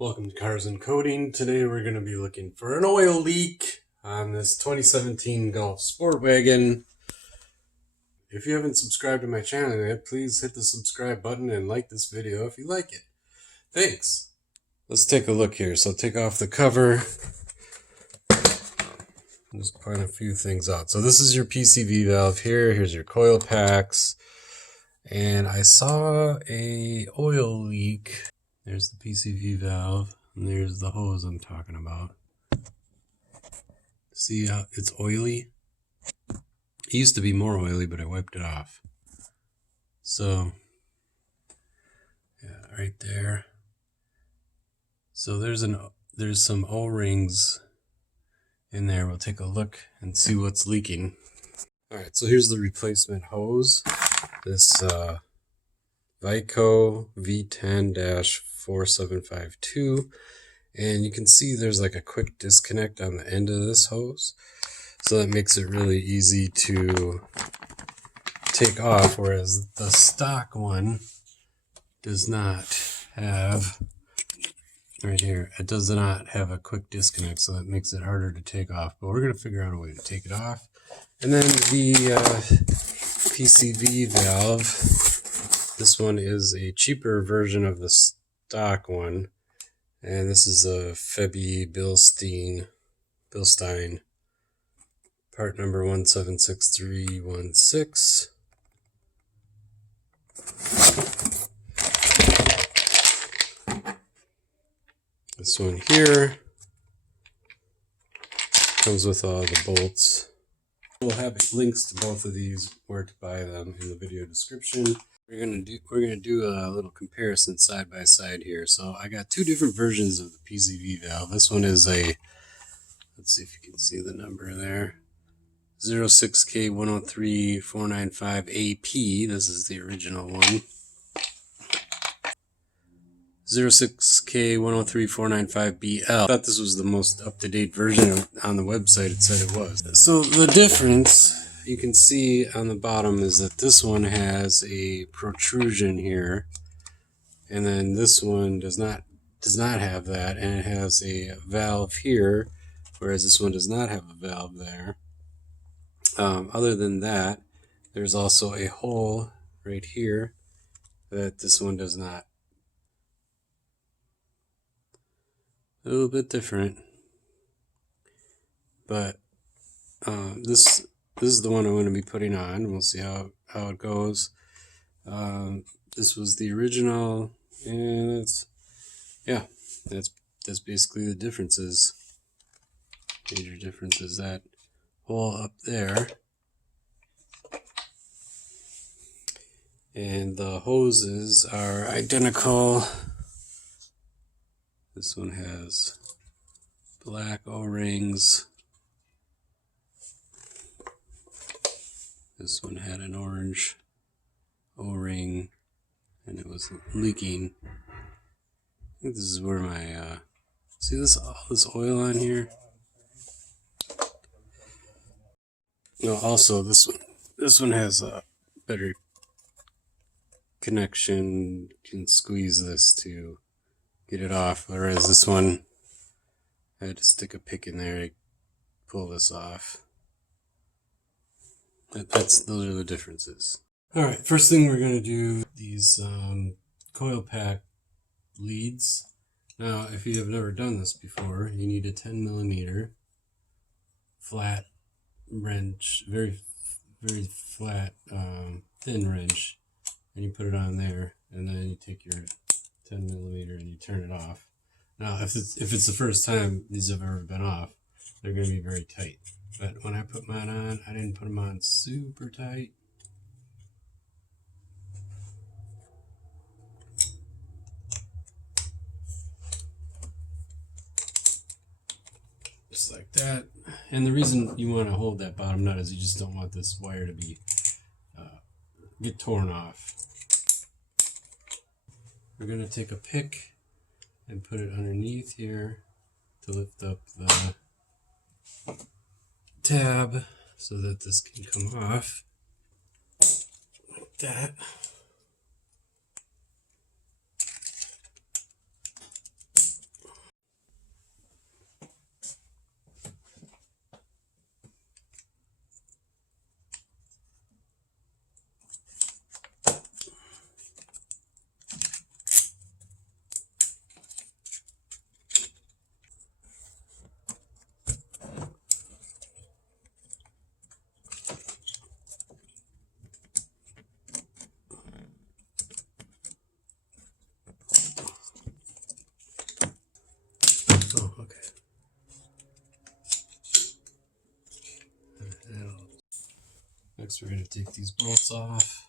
Welcome to Cars and Coding. Today we're going to be looking for an oil leak on this 2017 Golf Sport Wagon. If you haven't subscribed to my channel yet, please hit the subscribe button and like this video if you like it. Thanks. Let's take a look here. So take off the cover. Just point a few things out. So this is your PCV valve here. Here's your coil packs. And I saw a oil leak. There's the PCV valve, and there's the hose I'm talking about. See how it's oily? It used to be more oily, but I wiped it off. So, yeah, right there. So there's some O-rings in there. We'll take a look and see what's leaking. All right, so here's the replacement hose. This Vico V10-4752, and you can see there's like a quick disconnect on the end of this hose, so that makes it really easy to take off, whereas the stock one does not have, right here, it does not have a quick disconnect, so that makes it harder to take off. But we're going to figure out a way to take it off. And then the PCV valve, this one is a cheaper version of the stock one, and this is a Febby Bilstein part number 176316. This one here comes with all the bolts. We'll have links to both of these, where to buy them, in the video description. We're gonna do a little comparison side by side here. So I got two different versions of the PCV valve. This one is a, let's see if you can see the number there, 06K103495AP. This is the original one. 06K103495BL. I thought this was the most up-to-date version on the website. It said it was. So the difference you can see on the bottom is that this one has a protrusion here, and then this one does not have that, and it has a valve here, whereas this one does not have a valve there. Other than that, there's also a hole right here that this one does not. A little bit different, but this is the one I'm going to be putting on. We'll see how it goes. This was the original, and that's basically the differences. Major difference is that hole up there, and the hoses are identical. This one has black O-rings. This one had an orange O-ring, and it was leaking. I think this is where my see all this oil on here. No, also this one has a better connection. You can squeeze this to get it off, whereas this one, I had to stick a pick in there to pull this off. Those are the differences. All right, first thing we're going to do these coil pack leads. Now, if you have never done this before, you need a 10mm flat wrench, very flat, thin wrench, and you put it on there, and then you take your 10mm and you turn it off. Now, if it's the first time these have ever been off, they're going to be very tight. But when I put mine on, I didn't put them on super tight. Just like that. And the reason you want to hold that bottom nut is you just don't want this wire to be get torn off. We're going to take a pick and put it underneath here to lift up the tab so that this can come off like that. Next we're going to take these bolts off.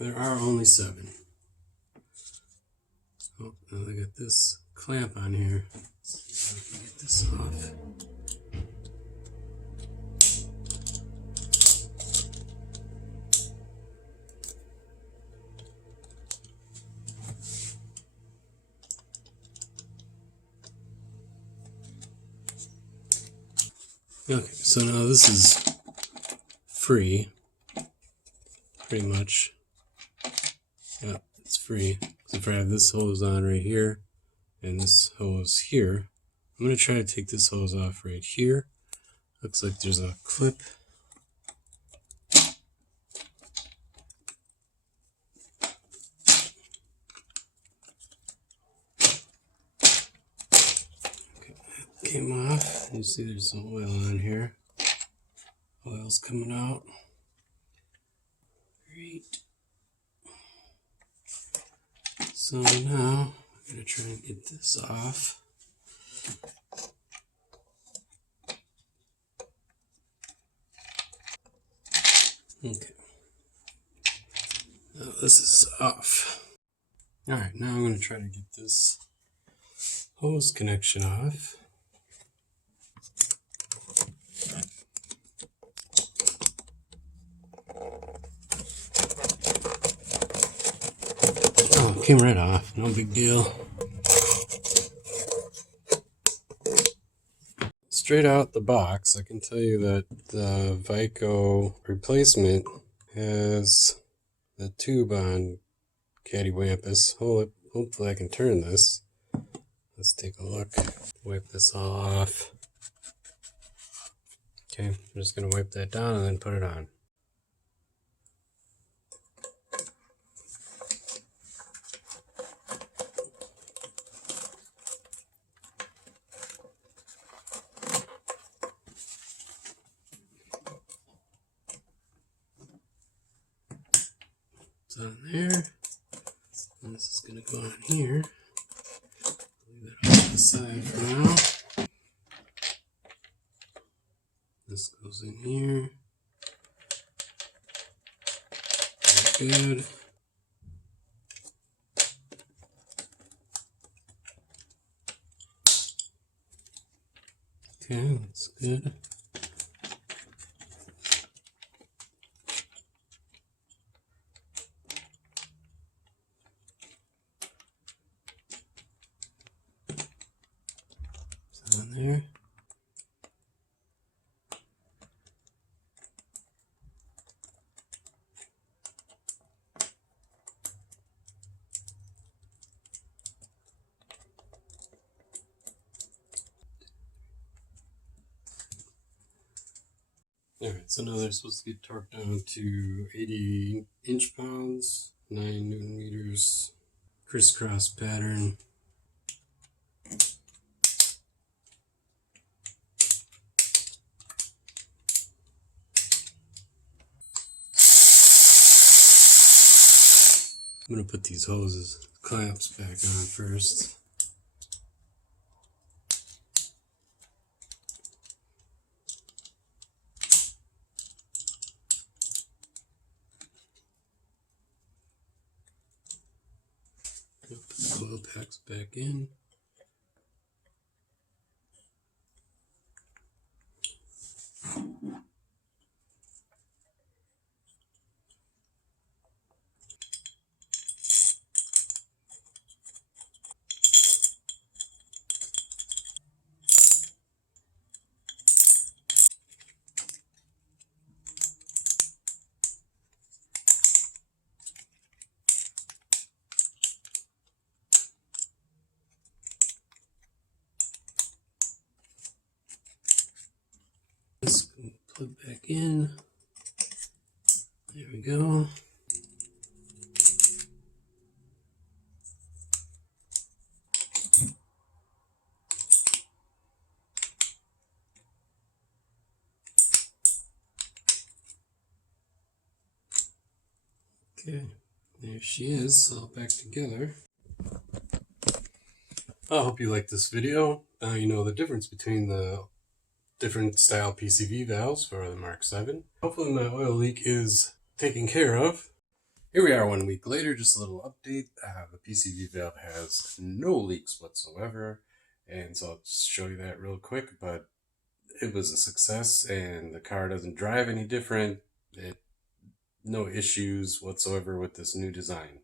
There are only 7. Oh, now I got this clamp on here. Let's see if I can get this off. Okay, so now this is free, pretty much. Yeah, it's free. So if I have this hose on right here and this hose here, I'm going to try to take this hose off right here. Looks like there's a clip. Okay, that came off. You see there's some oil on here. Oil's coming out. Great. So now I'm going to try and get this off. Okay. Now this is off. Alright, now I'm going to try to get this hose connection off. Oh, it came right off. No big deal. Straight out the box, I can tell you that the Vico replacement has the tube on cattywampus. Hopefully I can turn this. Let's take a look. Wipe this all off. Okay, I'm just going to wipe that down and then put it on. It's on there. And this is going to go on here. Leave that off to the side for now. This goes in here. Very good. Okay, that's good. It's on there. Alright, so now they're supposed to get torqued down to 80 inch-pounds, 9 Newton meters, crisscross pattern. I'm going to put these hoses, clamps back on first. Put the coil packs back in. This can plug back in. There we go. Okay, there she is, all back together. I hope you liked this video. Now you know the difference between the different style PCV valves for the Mark 7. Hopefully my oil leak is taken care of. Here we are 1 week later, just a little update. The PCV valve has no leaks whatsoever, and so I'll just show you that real quick, but it was a success and the car doesn't drive any different. No issues whatsoever with this new design.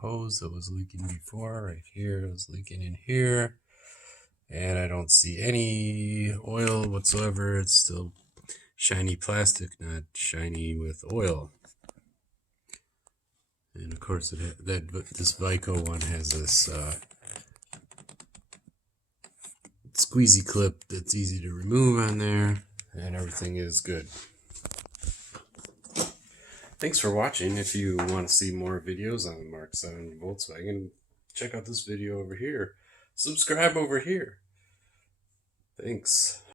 Hose that was leaking before, right here, it was leaking in here. And I don't see any oil whatsoever. It's still shiny plastic, not shiny with oil. And of course, this Vico one has this squeezy clip that's easy to remove on there, and everything is good. Thanks for watching. If you want to see more videos on the Mark 7 Volkswagen, check out this video over here. Subscribe over here. Thanks.